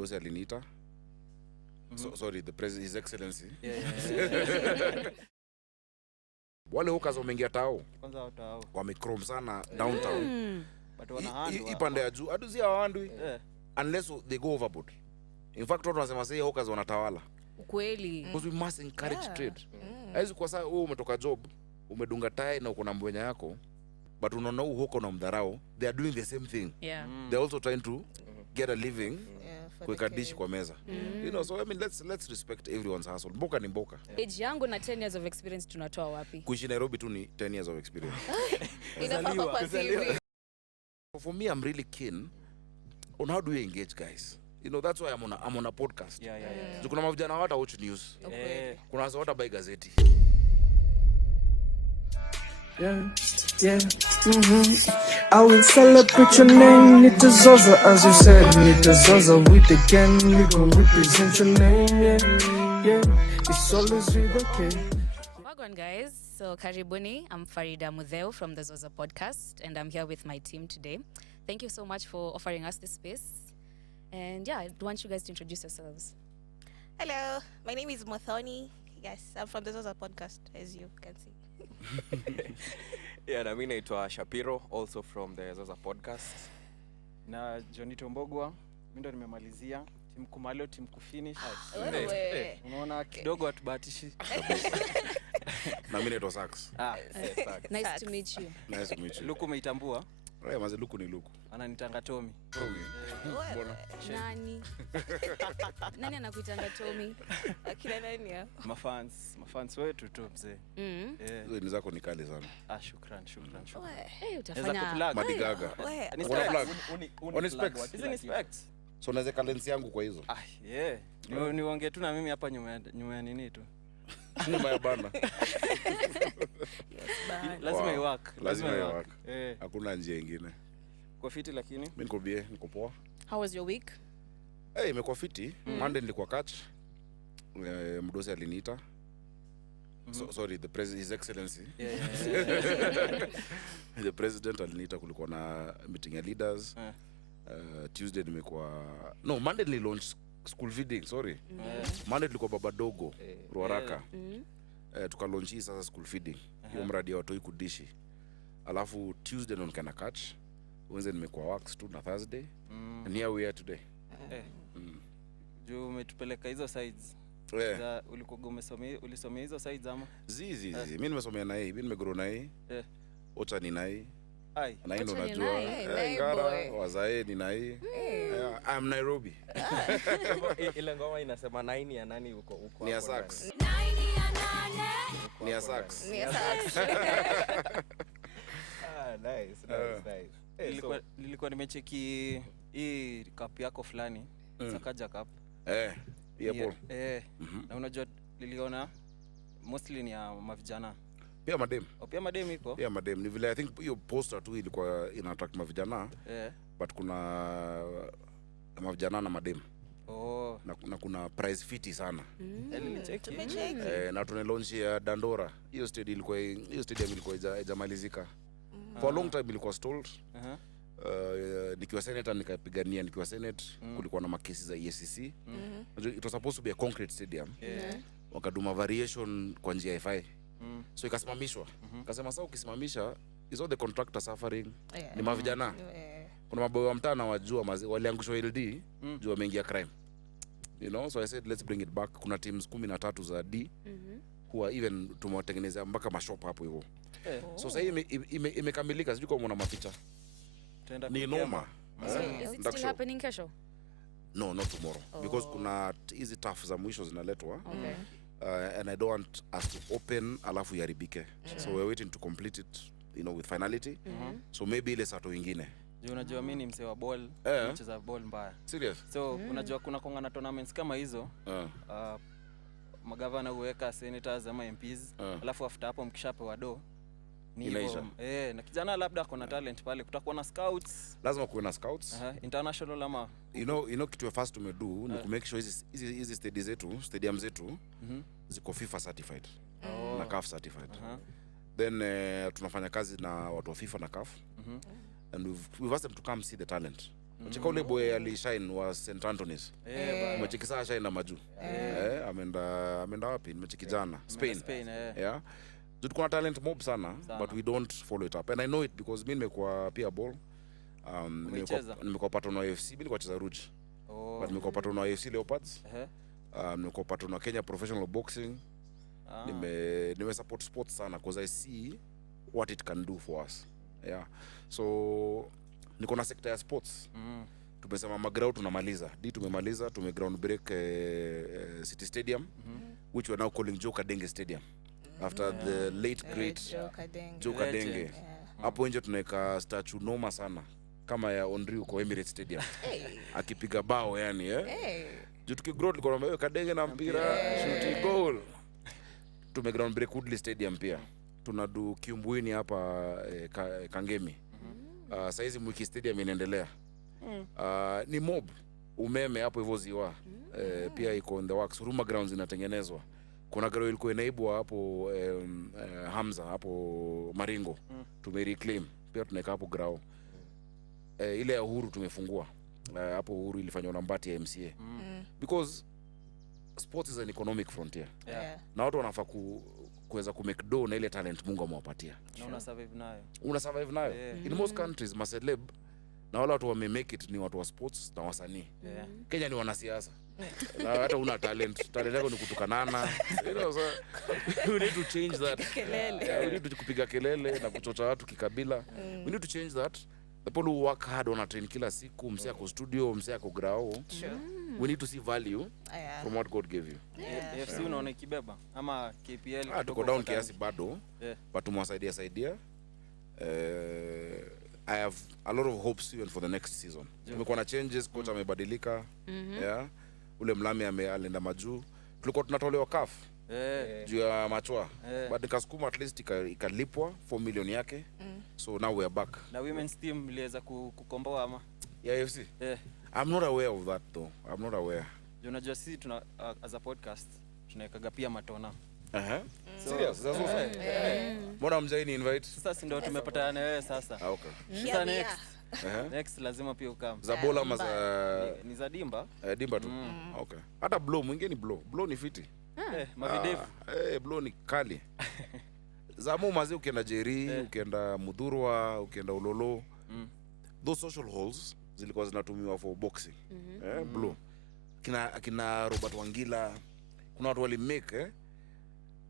mdosi aliniita. Sorry, his excellency. Wale hawkers wameingia tao. Kwanza tao. Wamechrome sana downtown. But wanahandwa. Ipande ya juu. Aduzi hawahandwi. Unless they go overboard. In fact, watu wanasema say hawkers wanatawala. Kweli. Because we must encourage trade. Haizi kwa saa wewe umetoka job, umedunga tie na uko na mbwenya yako, but unaona huko na mdharau, they are doing the same thing. They are also trying to get a living. Kuweka dishi kwa meza. You know, so I mean let's respect everyone's hustle. Mboka ni mboka. Age yangu na 10 years of experience tunatoa wapi? Kuishi Nairobi tu ni 10 years of experience. Inafaa kwa CV. For me, I'm really keen on how do we engage guys. You know, that's why I'm on a podcast. Kuna mavijana wata watch news. Kuna wasa wata buy gazeti. I will celebrate your name, Nita Zoza, as you said, Nita Zoza, with the gang, we gon' represent your name, it's always with okay. Welcome guys, so karibuni, I'm Farii from the Zoza podcast, and I'm here with my team today. Thank you so much for offering us this space, and I want you guys to introduce yourselves. Hello, my name is Muthoni. Yes, I'm from the Zoza podcast, as you can see. Na mimi naitwa Shapiro, also from the Zoza podcast. Na Jonito mimi ndo nimemalizia team kumalo team kufinish. Unaona kidogo atubatishi. Na mimi naitwa Sax. Nice to meet you. Nice to meet you. Luku umeitambua? Maze Luku ni Luku. Ananitanga Tommy. Mbona? Nani anakuitanga Tommy? Akina nani ya? Mafans wetu tu mzee. Ni zako ni kali sana. Shukran. Utafanya Madigaga. Isn't respect. So naweza kalensi yangu kwa hizo. Niongee tu na mimi hapa nyuma ya nini tu. Nyuma ya banda. Lazima iwork. Hakuna njia nyingine. Kwa fiti lakini mimi niko poa. How was your week? Imekuwa fiti. Monday nilikuwa catch. Mdosi aliniita. Sorry, his excellency. The president aliniita, kulikuwa na meeting ya leaders. Tuesday Monday ni launch school feeding, sorry. Monday tulikuwa baba dogo Ruaraka. Tuka launch hii sasa school feeding. Hiyo mradi wa toi kudishi. Alafu Tuesday ndo nikana catch. Wednesday nimekuwa works tu na Thursday. And here we are today. Juu umetupeleka hizo sides. Ulikuwa ulisomea hizo sides ama? Zizi. Mimi nimesomea na hii, mimi nimegrow na hii. Ocha ni na hii. Na hii ndo najua. Ngara wazae ni na hii. I'm Nairobi. Ile ngoma inasema 9 ya nani huko. Ni ya Sax. 9 ya nane. Ni ya Sax. Nice. Nilikuwa nimecheki hii cup yako fulani, Sakaja cup. Ball. Na unajua niliona mostly ni ya mavijana. Pia madem. Pia madem iko? Pia madem. Ni vile I think hiyo poster tu ilikuwa ina attract mavijana. But kuna mavijana na madem. Na kuna prize fiti sana. Nilicheki. Na tuna launch ya Dandora. Hiyo stadium ilikuwa haijamalizika. For a long time ilikuwa stalled. Nikiwa senator nikapigania, nikiwa senate kulikuwa na makesi za EACC. It was supposed to be a concrete stadium. Wakaduma variation kwa njia ya FI. So ikasimamishwa. Kasema sasa ukisimamisha is all the contractor suffering. Ni mavijana. Kuna maboyo wa mtaa na wajua waliangushwa LD juu wameingia crime. You know, so I said let's bring it back. Kuna teams 13 za D who are even tumewatengenezea mpaka mashop hapo hivyo. So sasa imekamilika, sijui kama unaona mapicha. Ni noma. Is it still happening kesho? No, not tomorrow. Because kuna hizi tough za mwisho zinaletwa. And I don't want us to open alafu yaribike. So we're waiting to complete it, you know, with finality. So maybe ile sato nyingine. Unajua mimi ni msee wa ball, nacheza ball mbaya. Serious? So unajua kuna kongana tournaments kama hizo. Magavana huweka senators ama MPs, alafu after hapo mkishapewa do ni hivyo. Na kijana labda kuna talent pale, kutakuwa na scouts. Lazima kuwe na scouts. International ama you know kitu ya first tumedo ni ku make sure hizi stadium zetu ziko FIFA certified na CAF certified. Then tunafanya kazi na watu wa FIFA na CAF. And we've asked them to come see the talent. Cheka ule boy alishine wa St Anthony's. Umecheki saa shine na maju. Ameenda wapi? Nimecheki jana Spain. Yeah. Tuko na talent mob sana, but we don't follow it up. And I know it because mimi nimekuwa pia ball. Nimekuwa patron wa AFC, mimi nilikuwa cheza Rouge. But nimekuwa patron wa AFC Leopards. Nimekuwa patron wa Kenya Professional Boxing. Nime support sports sana because I see what it can do for us. Yeah. So niko na sector ya sports. Tumesema maground tunamaliza. Tumemaliza, ground break City Stadium, which we are now calling Joka Denge Stadium. After the late great Joka Denge. Hapo nje tunaweka statue noma sana kama ya Henry uko Emirates Stadium. Akipiga bao yani Juu tukigrow tulikuwa na Kadenge na mpira shoot goal. Ground break Woodley Stadium pia. Tunadu Kiumbuini hapa Kangemi. Sasa hizi Mwiki Stadium inaendelea. Ni mob umeme hapo hivyo ziwa. Pia iko on the works. Huruma grounds inatengenezwa. Kuna ground ilikuwa inaibwa hapo Hamza hapo Maringo. Tumereclaim. Pia tunaweka hapo ground. Ile ya Uhuru tumefungua. Hapo Uhuru ilifanywa na Mbati ya MCA. Because sports is an economic frontier. Na watu wanafaa kuweza kumake dough na ile talent Mungu amewapatia. Na una survive nayo. In most countries maceleb na wale watu wame-make it ni watu wa sports na wasanii. Kenya ni wanasiasa. Na hata una talent yako ni kutukanana. You know, so we need to change that. We need to kupiga kelele na kuchocha watu kikabila. We need to change that. The people who work hard on a train kila siku, msea kwa studio, msea kwa grao. We need to see value from what God gave you. AFC unaona ikibeba ama KPL tuko down kiasi bado. But tumewasaidia. I have a lot of hopes even for the next season. Tumekuwa na changes, coach amebadilika. Ule Mlami alienda majuu. Tulikuwa tunatolewa CAF. Juu ya machwa. But nikasukuma at least ikalipwa 4 million yake. So now we are back. Na women's team iliweza kukomboa ama? Yeah, AFC? I'm not aware of that though. I'm not aware. Unajua sisi tuna as a podcast tunawekaga pia matona. Serious? That's awesome. Mbona mjaini invite? Sasa ndio tumepatana na wewe sasa. Okay. Sasa next lazima pia ukam. Za bola ama za ni za dimba? Dimba tu. Okay. Hata blow mwingine ni blow. Blow ni fiti. Mavidevu. Blow ni kali. Zamu mazi ukienda Jeri, ukienda Mudhurwa, ukienda Ulolo. Those social halls zilikuwa zinatumiwa for boxing. Blow. Kina Robert Wangila, kuna watu wali make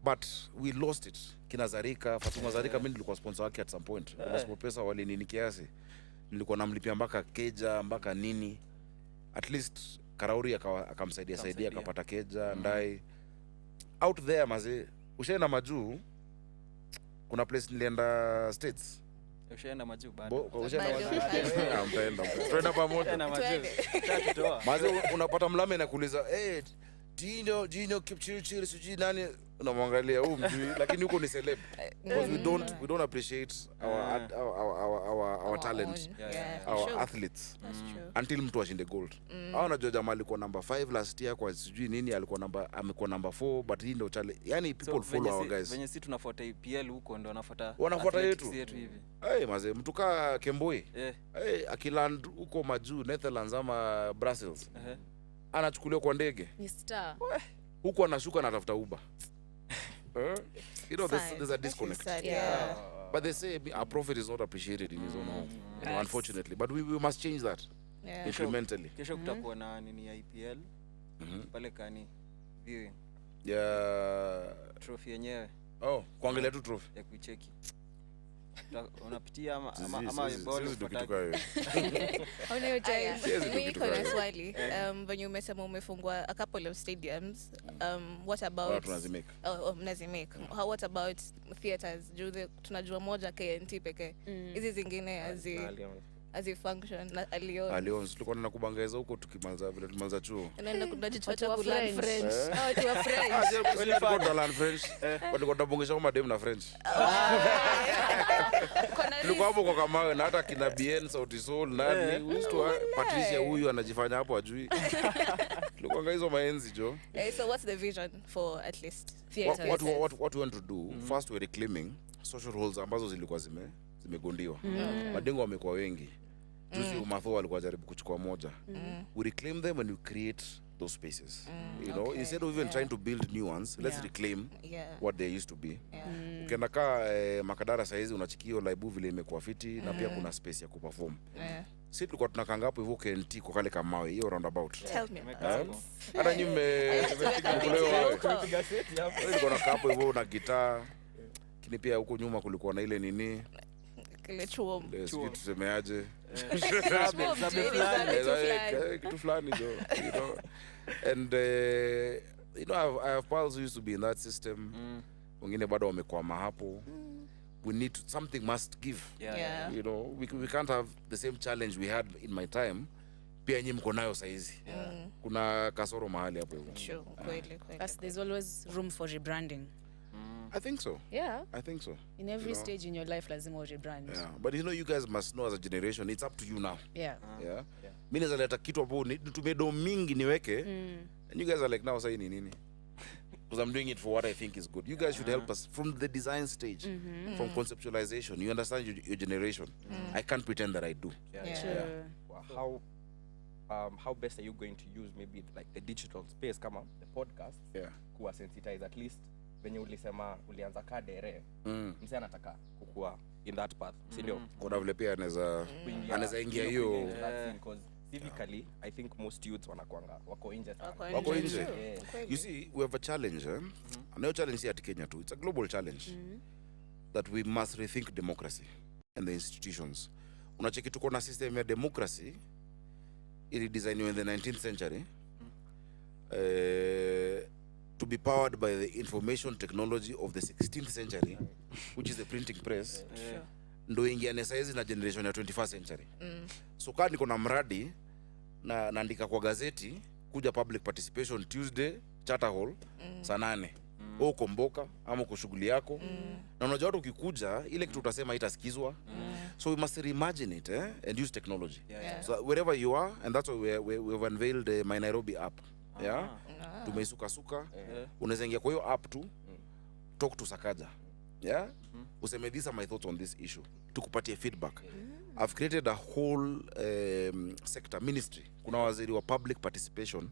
but we lost it. Kina Zarika, Fatuma Zarika mimi nilikuwa sponsor wake at some point. Kwa pesa wali nini kiasi. Nilikuwa namlipia mpaka keja, mpaka nini. At least Karauri akamsaidia akapata keja, ndai. Out there maze, ushaenda majuu. Kuna place nilienda States. Ushaenda majuu bado. Ushaenda majuu. Ampenda. Tuenda pamoja. Maze unapata Mlame na kuuliza, Jino Kipchirchir sijui nani unamwangalia huyu mjui lakini huko ni celeb. Because we don't appreciate our talent, our athletes. Until mtu ashinde gold. Hao unajua jamaa alikuwa number 5 last year kwa sijui nini amekuwa number 4 but hii ndio challenge. Yani people follow our guys. Venye sisi tunafuata EPL huko ndio wanafuata yetu hivi. Maze mtu kaa Kemboi. Akiland huko majuu Netherlands ama Brussels. Anachukuliwa kwa ndege. Ni star. Huko anashuka na tafuta Uber. You know there's a disconnect. But they say a prophet is not appreciated in his own home. Unfortunately, but we must change that. Incrementally. Kesho kutakuwa na nini ya EPL. Pale kani viewing. Trophy yenyewe. Kuangalia tu trophy. Ya kuicheki. Unapitia ama ball ukitaka wewe. Mimi kuna swali. When umesema umefungwa a couple of stadiums, what about mnazimake? What about theaters? Tunajua moja KNT pekee. Hizi zingine as a function na Alliance tulikuwa tunakubangaiza huko tukimaliza vile tumeanza chuo. Unaenda kunajichocha ku learn French. Watu wa French. Tulikuwa learn French. Walikuwa tunabongesha kama dem na French. Tulikuwa hapo kwa kama na hata kina Bien Sauti Soul nani Patricia huyu anajifanya hapo ajui. Tulikuwa hizo maenzi jo. So what's the vision for at least theaters? What we want to do first, we're reclaiming social halls ambazo zilikuwa zimegondiwa. Madengo wamekuwa wengi. juzi Umatho alikuwa jaribu kuchukua moja. We reclaim them and we create those spaces. You know, instead of even trying to build new ones, let's reclaim what they used to be. Ukienda Makadara saizi unachikio laibu vile imekuwa fiti na pia kuna space ya kuperform. Sisi tulikuwa tunakanga hapo hivyo KNT kwa kale kama hiyo roundabout. Tell me. Hata nyume tumepiga seti hapo. Ilikuwa na hapo hivyo na gitaa. Kini pia huko nyuma kulikuwa na ile nini? Kile chuo. Tusemeaje? Kitu fulani jo, you know. And you know, I have pals who used to be in that system. Wengine bado wamekwama hapo. We need to, something must give. You know, we can't have the same challenge we had in my time. Pia nyinyi mko nayo saizi. Kuna kasoro mahali hapo hivyo. True, kweli. Plus there's always room for rebranding. I think so. Yeah. I think so. In every stage in your life, lazima rebrand. Yeah. But you know, you guys must know as a generation, it's up to you now. Yeah. Yeah. Mimi naweza leta kitu hapo nitumie do mingi niweke. And you guys are like, now say nini? Because I'm doing it for what I think is good. You guys should help us from the design stage, from conceptualization. You understand your generation. I can't pretend that I do. Well, how best are you going to use maybe like the digital space kama the podcast kuwa sensitize at least when you ulisema ulianza kadere mse anataka kukua in that path sindio kuna vile pia anaweza ingia hiyo because typically I think most youths wako nje sana wako nje. You see, we have a challenge no challenge here at Kenya too. It's a global challenge that we must rethink democracy and the institutions. Unacheki tuko na system ya democracy ili designed in the 19th century to be powered by the information technology of the 16th century, which is the printing press. Ndo ingiane saizi na generation ya 21st century. So kama niko na mradi na naandika kwa gazeti kuja public participation Tuesday Charter Hall saa 8. Wewe ukomboka ama uko shughuli yako. Na unajua watu ukikuja ile kitu utasema itasikizwa. So we must reimagine it and use technology. So wherever you are, and that's why we've unveiled my Nairobi app. Tumeisuka unaweza ingia kwa hiyo app tu talk to Sakaja. Useme these are my thoughts on this issue. Tukupatie feedback. I've created a whole sector ministry. Kuna waziri wa public participation,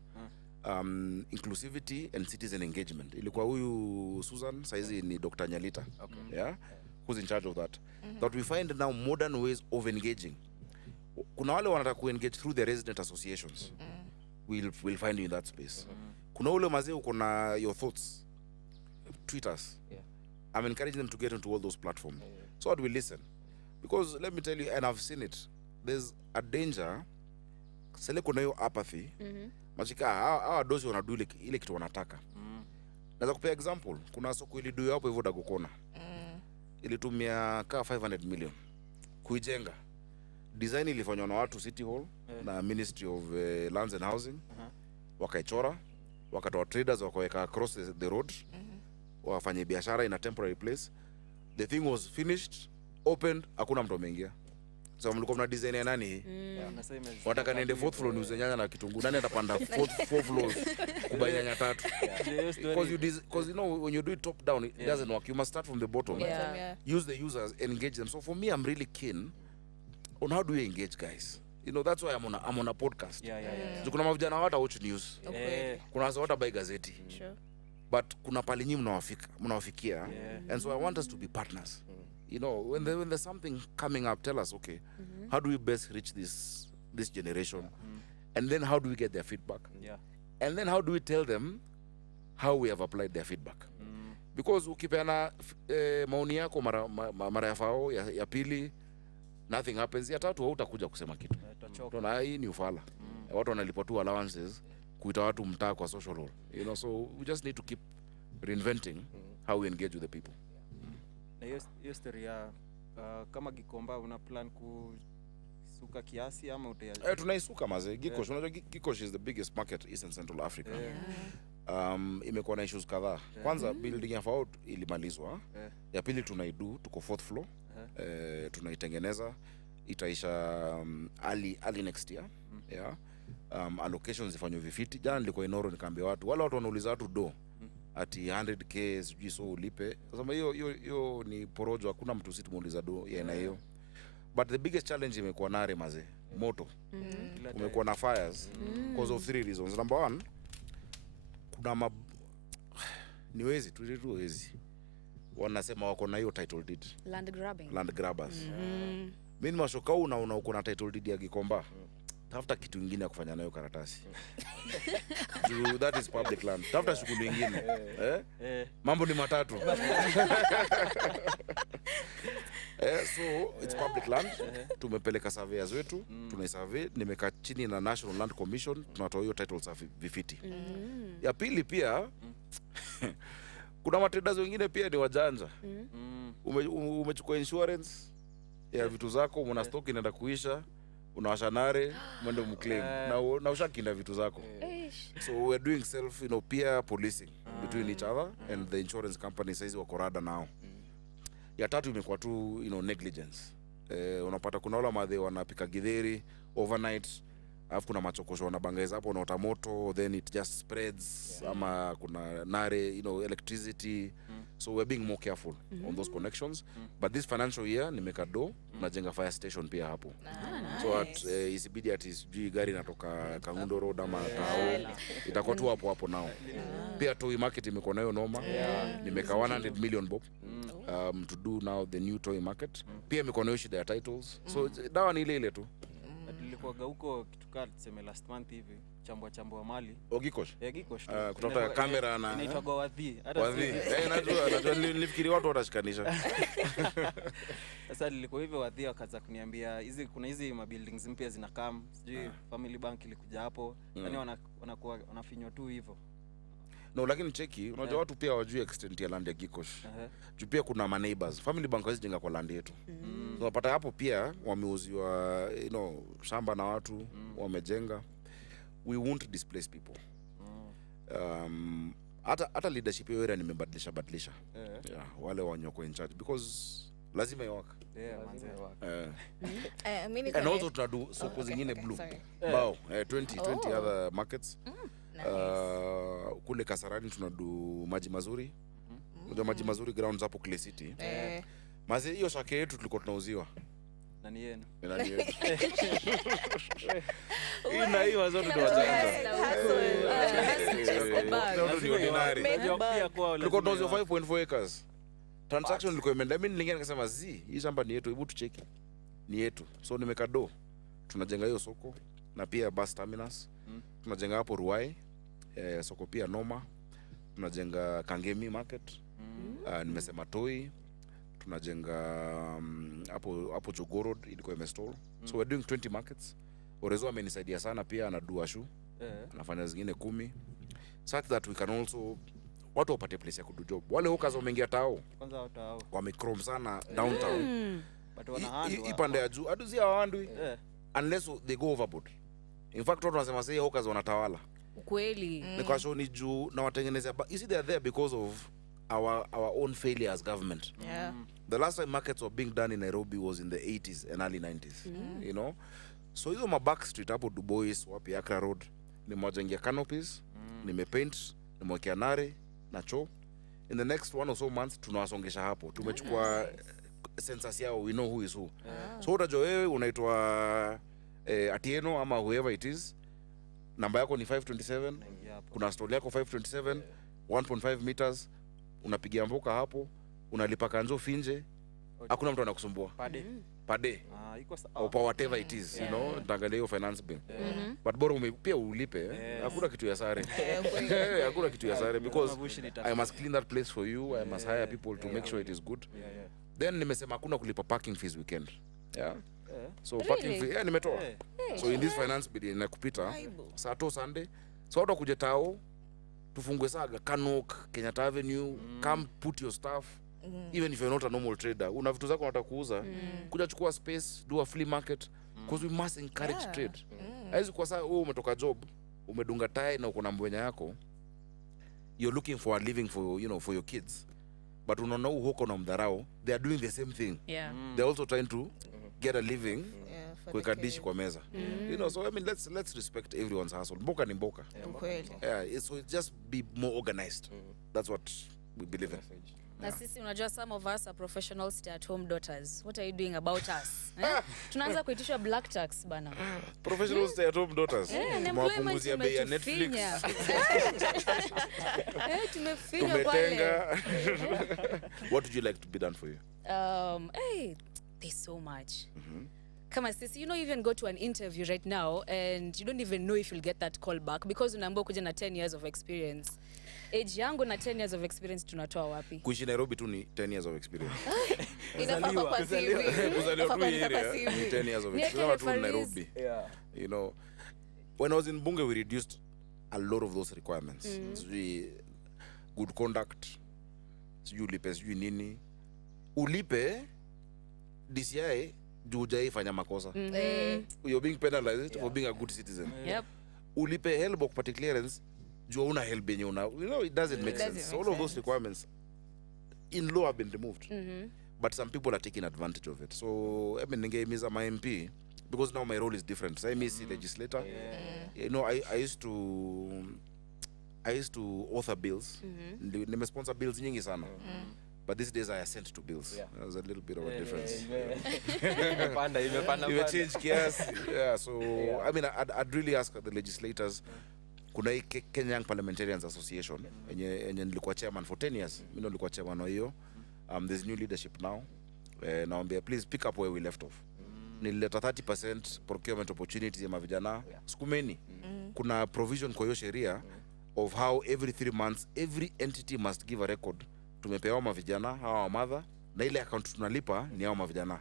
inclusivity and citizen engagement. Ilikuwa huyu Susan, saizi ni Dr. Nyalita. Who's in charge of that. That we find now modern ways of engaging. Kuna wale wanataka ku-engage through the resident associations. We'll find you in that space. Kuna ule mazee uko na your thoughts. Tweet us. I'm encouraging them to get into all those platforms. So that we listen. Because let me tell you, and I've seen it, there's a danger. Sele kuna hiyo apathy. Machika hawa dosi wanadu ile kitu wanataka. Naweza kupea example. Kuna soko ilidu hapo hivyo Dagokona. Ilitumia ka 500 million kuijenga. Design ilifanywa na watu City Hall na Ministry of Lands and Housing. Wakaichora, wakatoa traders wakaweka across the road. Wafanye biashara in a temporary place. The thing was finished, opened, hakuna mtu ameingia. So mlikuwa mna design ya nani? Wataka niende 4th floor niuze nyanya na kitunguu. Nani atapanda 4th floor kubai nyanya 3? Because you know when you do it top down it doesn't work. You must start from the bottom. Use the users, engage them. So for me, I'm really keen on how do we engage guys. You know, that's why I'm on a podcast. Kuna mavijana wata watch news. Kuna wasa wata buy gazeti. But kuna pali nyinyi mnawafikia. And so I want us to be partners. You know, when there's something coming up, tell us, okay, how do we best reach this generation? And then how do we get their feedback? And then how do we tell them how we have applied their feedback? Because ukipeana maoni yako mara ya fao ya pili, nothing happens. Ya tatu hautakuja kusema kitu. Tunaona hii ni ufala. Watu wanalipa tu allowances kuita watu mtaa kwa social hall. You know, so we just need to keep reinventing how we engage with the people. Na hiyo story ya kama Gikomba una plan kusuka kiasi ama utaya? Tunaisuka maze. Gikosh, unajua Gikosh is the biggest market East Central Africa. Imekuwa na issues kadhaa. Kwanza building ya FAO ilimalizwa. Ya pili tunaidu, tuko 4th floor. Tunaitengeneza itaisha early next year. Allocations zifanywe vifiti. Jana nilikuwa Inoro nikaambia watu, wale watu wanauliza watu do ati 100k sijui so ulipe. Sasa hiyo ni porojo, hakuna mtu situmuuliza do ya na hiyo. But the biggest challenge imekuwa nare maze. moto. Kumekuwa na fires because of 3 reasons. Number 1, kuna ni wezi tu wezi wanasema wako na hiyo title deed, land grabbers. Mimi mashoka unaona uko na title deed ya Gikomba, tafuta kitu kingine ya kufanya nayo karatasi. That is public land. Tafuta shughuli nyingine. Mambo ni matatu. So it's public land. Tumepeleka surveyors wetu, tunaisurvey, nimekaa chini na National Land Commission, tunatoa hiyo title safi vifiti. Ya pili pia kuna matraders wengine pia ni wajanja. Umechukua insurance ya vitu zako, una stock inaenda kuisha, unawasha nare, mwende mclaim na ushakinda vitu zako. So we're doing self, peer policing between each other and the insurance company saizi wako rada nao. Ya tatu imekuwa tu negligence. Unapata kuna wala madhe wanapika githeri overnight, alafu kuna machokosho wanabangaiza hapo na moto, then it just spreads. Ama kuna nare, electricity. So we're being more careful on those connections. But this financial year nimeka najenga fire station pia hapo. So at isibidi ati sijui gari natoka Kangundo Road ama Tao, itakuwa tu hapo nao. Pia toy market imekuwa nayo noma. Nimeka 100 million bob to do now the new toy market. Pia imekuwa nayo shida ya titles. So dawa ni ile tu. Nilikuwaga huko kitukaa tuseme last month hivi, chambua mali. Gikosh? Gikosh. Kutoka kamera na inaitwa Wadhi. Wadhi. Najua nilifikiri watu watashikanisha. Sasa nilikuwa hivyo Wadhi wakaanza kuniambia kuna hizi mabuildings mpya zinakam, sijui Family Bank ilikuja hapo. Yaani wanakuwa wanafinywa tu hivyo. No, lakini cheki, unajua watu pia wajui extent ya land ya Gikosh. Juu pia kuna neighbors. Family Bank hazijenga kwa land yetu. Unapata hapo pia wameuziwa shamba na watu wamejenga. We won't displace people. Hata leadership hiyo nimebadilisha. Wale wanyoko in charge because lazima iwaka. And also tunadu soko zingine blue. Bao 20 other markets. Kule Kasarani tunadu maji mazuri. Unajua maji mazuri grounds hapo Clay City. Mazi hiyo shake yetu tulikuwa tunauziwa. Nani yenu? Ina hiyo zote ndio wajanja. Ndio ordinary. Tulikuwa tunauziwa 5.4 acres. Transaction ilikuwa imeenda. Mimi nilingine nikasema hii shamba ni yetu, hebu tucheki. Ni yetu. So nimekado. Tunajenga hiyo soko na pia bus terminus. Tunajenga hapo Ruai. Soko pia noma. Tunajenga Kangemi market. Nimesema Toi. Tunajenga hapo Jogoo Road ilikuwa imestall. So we're doing 20 markets. Orezo amenisaidia sana pia anadua shoe. Anafanya zingine 10. Such that we can also watu wapate place ya kudu job. Wale hawkers wameingia Tao. Kwanza Tao. Wamechrome sana downtown. But wanahandwa. Ipande ya juu. Aduzi hawahandwi. Unless they go overboard. In fact watu wanasema say hawkers wanatawala. Kweli. Ni kwa show ni juu na watengeneza. You see they are there because of our own failure as government. The last time markets were being done in Nairobi was in the 80s and early 90s. So hizo back street hapo Dubois wapi Accra Road nimewajengia canopies, nimepaint, nimewekea nare na choo. In the next 1 or so months tunawasongesha hapo. Tumechukua census yao, we know who is who. So utajua wewe unaitwa Atieno ama whoever it is, namba yako ni 527, kuna stall yako 527, 1.5 meters, unapigia mboka hapo, unalipa kanzo finje, hakuna mtu anakusumbua. Pade. Iko sawa. Or whatever it is, nitaangalia hiyo finance bill. But bora pia ulipe, hakuna kitu ya sare. Hakuna kitu ya sare because I must clean that place for you, I must hire people to make sure it is good. Then nimesema hakuna kulipa parking fees weekend. So parking fee nimetoa. So in this finance bill inakupita Saturday Sunday. So watu kuja Tao tufungue Saga Kanok, Kenyatta Avenue, come put your stuff. Even if you're not a normal trader, una vitu zako unataka kuuza, kuja chukua space, do a flea market because we must encourage trade. Haizi kwa saa wewe umetoka job, umedunga tie na uko na mbwenya yako, you're looking for a living for for your kids. But unaona huko na mdharau, they are doing the same thing. They're also trying to get a living. Kuweka dishi kwa meza. So I mean let's respect everyone's hustle. Mboka ni mboka. So just be more organized. That's what we believe in. Na sisi unajua some of us are professional stay-at-home daughters. What are you doing about us? Tunaanza kuitishwa black tax bana. Professional stay-at-home daughters. Mwapunguzia bei ya Netflix. Tumefinya pale. What would you like to be done for you? Hey, there's so much. Kama sisi, you know, you even go to an interview right now and you don't even know if you'll get that call back because unaambiwa kuja na 10 years of experience. Age yangu na 10 years of experience tunatoa wapi? Kuishi Nairobi tu ni 10 years of experience. Inafaa kwa CV. Kuzaliwa tu area ni 10 years of experience. Tu Nairobi. Yeah. You know, when I was in Bunge, we reduced a lot of those requirements. Good conduct, ulipe nini. Ulipe DCI jujai fanya makosa. You're being penalized for being a good citizen. Yep. Ulipe help kupata clearance jua una help yenye una, you know, it doesn't make sense. All of those requirements in law have been removed. But some people are taking advantage of it. So I mean ningeimiza my MP because now my role is different. So I'm a legislator. You know, I used to author bills. Nimesponsor bills nyingi sana. But these days I assent to bills. There's a little bit of a difference. You change gears. Yeah, so I mean I'd really ask the legislators. Kuna hii Kenya Young Parliamentarians Association yenye nilikuwa chairman for 10 years. Mimi nilikuwa chairman wa hiyo. There's new leadership now. Naomba please pick up where we left off. Nilileta 30% procurement opportunities ya mavijana. Sikumeni. Kuna provision kwa hiyo sheria of how every 3 months every entity must give a record. Tumepewa mavijana hawa mother na ile account tunalipa ni hao mavijana.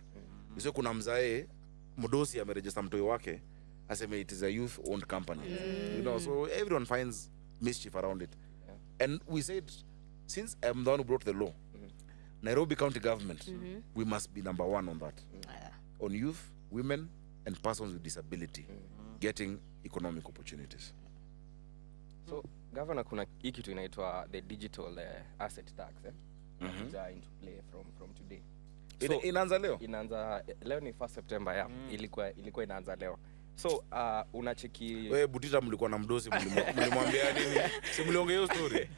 Sio kuna mzae mdosi ameregister mtoi wake aseme it is a youth owned company. You know, so everyone finds mischief around it. And we said since I'm the one who brought the law, Nairobi County government, we must be number 1 on that. On youth, women and persons with disability getting economic opportunities. So Governor, kuna hii kitu inaitwa the digital asset tax into play from today. So, inaanza leo? Inaanza leo ni 1 September ilikuwa inaanza leo. So unacheki wewe Butita mlikuwa na mdosi mlimwambia nini? Si mliongea hiyo story?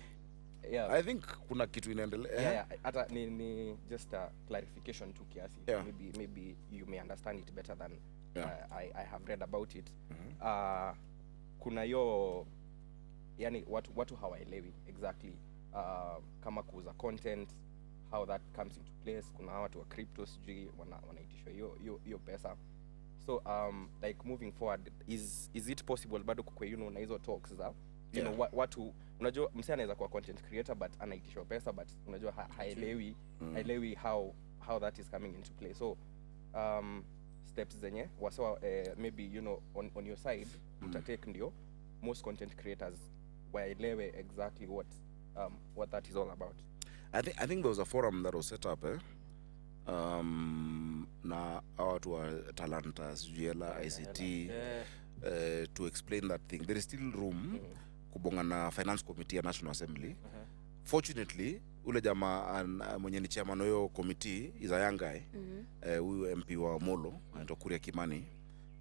Yeah. I think kuna kitu inaendelea. Hata ni just a clarification tu kiasi. Maybe you may understand it better than I have read about it. Kuna hiyo yani watu hawaelewi exactly kama kuuza content, how that comes into place. Kuna watu wa crypto sijui wanaitishwa hiyo pesa. So like moving forward, is it possible bado kwa na hizo talks za you know watu unajua msee anaweza kuwa content creator but anaitishwa pesa but unajua haelewi how that is coming into play. So steps zenye wasawa maybe you know on your side mtatake ndio most content creators waelewe exactly what that is all about. I think there was a forum that was set up na watu wa Talanta, Juela, ICT to explain that thing. There is still room kubonga na finance committee ya National Assembly. Fortunately ule jamaa mwenye ni chairman hiyo committee is a young guy. Huyu MP wa Molo anaitwa Kuria Kimani.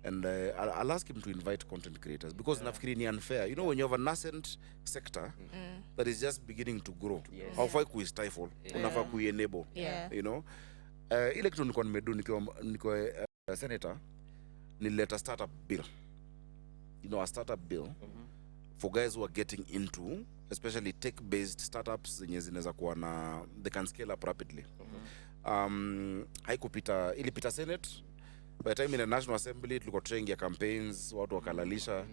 And I'll ask him to invite content creators because nafikiri ni unfair. You know, when you have a nascent sector that is just beginning to grow, haufai kuistifle, unafaa kuienable. You know, ile kitu nilikuwa nimedu nikiwa senator, nilileta startup bill. You know, a startup bill for guys who are getting into especially tech-based startups zenye zinaweza kuwa na they can scale up rapidly. Haikupita, ilipita Senate. By the time in the National Assembly tulikuwa tunaingia campaigns, watu wakalalisha,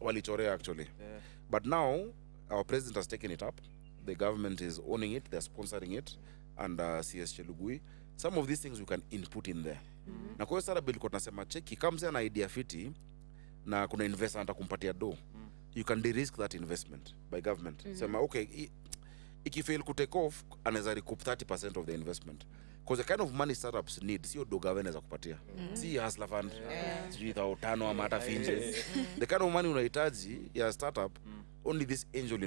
walichorea actually. But now our president has taken it up. The government is owning it, they're sponsoring it, and CS Chelugui. Some of these things you can input in there. Na kwa startup bill tunasema cheki kama mzee ana idea fiti na kuna investor anataka kumpatia do, you can de-risk that investment by government. Sema okay, ikifail ku take off anaweza recoup 30% of the investment. Because the kind of money startups need, sio do governors kupatia. Si hustler fund, sijui 5,000 ama hata finje. The kind of money unahitaji ya startup, only these angel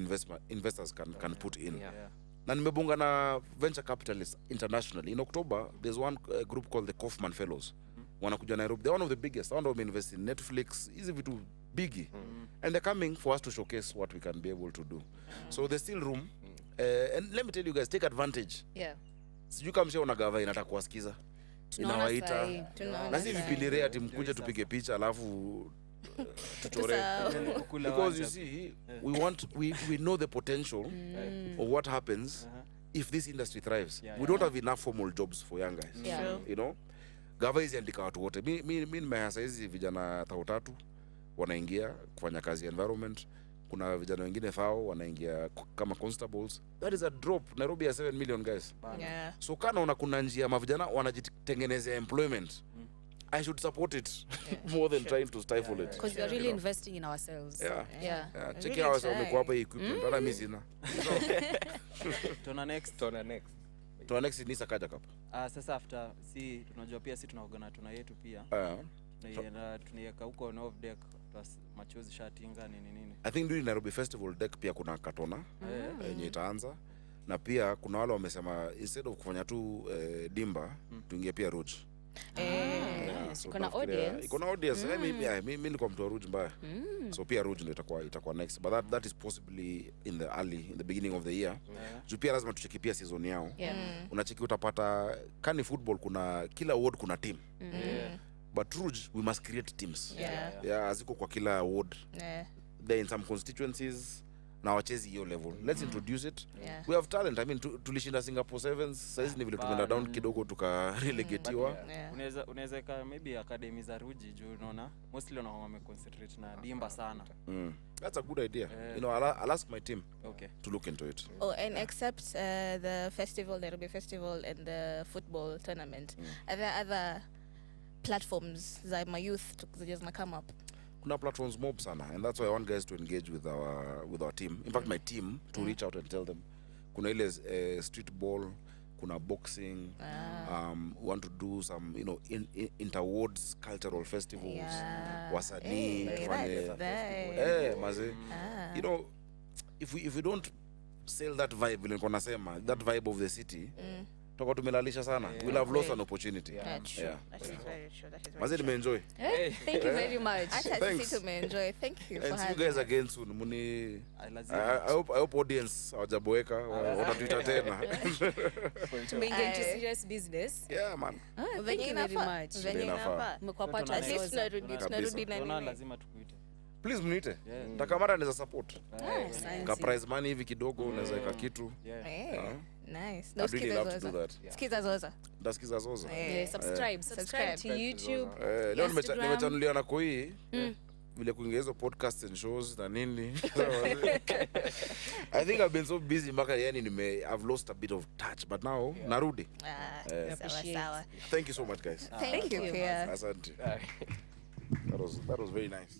investors can put in. Na nimebunga na venture capitalists internationally. In October, there's one group called the Kaufman Fellows. Wanakuja Nairobi. They're one of the biggest. One of them invest in Netflix. Easy vitu biggie. And they're coming for us to showcase what we can be able to do. So there's still room. And let me tell you guys, take advantage. Yeah. Sijui kama mshaona gava inataka kuwasikiza. Inawaita. Na si vipindire ati mkuje tupige picha alafu tuchore. Because you see, we know the potential of what happens if this industry thrives. We don't have enough formal jobs for young guys. You know? Gava hizi andika watu wote. Mi nimehasa hizi vijana 3 wanaingia kufanya kazi environment. Kuna vijana wengine thao wanaingia kama constables. That is a drop. Nairobi has 7 million guys. So kana kuna njia mavijana wanajitengenezea employment. I should support it more than trying to stifle it. Because we're really investing in ourselves. Check out how we hapa equipment. Hata mimi sina. Tuna next ni Sakaja Cup. Sasa after tunajua pia tunaogana tuna yetu pia. Tunaiweka huko North Deck machozi shatinga nini. I think during Nairobi Festival deck pia kuna katona yenye itaanza, na pia kuna wale wamesema instead of kufanya tu dimba tuingie pia Rouge. So kuna audience. Mimi nilikuwa mtu wa Rouge mbaya. So pia Rouge ndio itakuwa next, but that is possibly in the beginning of the year. Juu pia lazima tucheki pia season yao. Unacheki utapata kani football kuna kila ward kuna team. But Rouge, we must create teams. Aziko kwa kila ward. They're in some constituencies. Na wachezi hiyo level. Let's introduce it. We have talent. I mean, tulishinda Singapore Sevens. Saizi ni vile tumeenda down kidogo tukarelegatiwa. Unaweza ka maybe academy za Rouge juu unaona mostly wame concentrate na dimba sana. That's a good idea. You know, I'll ask my team to look into it. Oh, and except the festival, the Nairobi Festival and the football tournament, are there other platforms that my youth just gonna come up? Kuna platforms mob sana, and that's why I want guys to engage with our team. In fact, my team to reach out and tell them. Kuna ile street ball, kuna boxing. We want to do some, you know, inter-wards cultural festivals. Wasanii, maze. You know, if we don't sell that vibe, that vibe of the city. Toko tumelalisha sana. We'll have lost an opportunity. That is very true. Maze nimeenjoy. Thank you very much. Thanks. Thank you for and see you guys again soon. I hope audience hawajaboeka watatuita tena. Tumeingia into serious business. Yeah, man. Thank you very much. Mmekuwa part of this. Tunarudi na lazima tukuite. Please mniite. Takamara naweza support. Ka prize money hivi kidogo unaweza weka kitu. Nice. I'd really love to do that. Skiza Zoza. Ndasikiza Zoza. Subscribe to YouTube. Leo nimechanulia na koi. Vile kuingia hizo podcasts and shows na nini. I think I've been so busy mpaka yani I've lost a bit of touch, but now narudi. Sawa. Thank you so much guys. Thank you. Asante. That was very nice.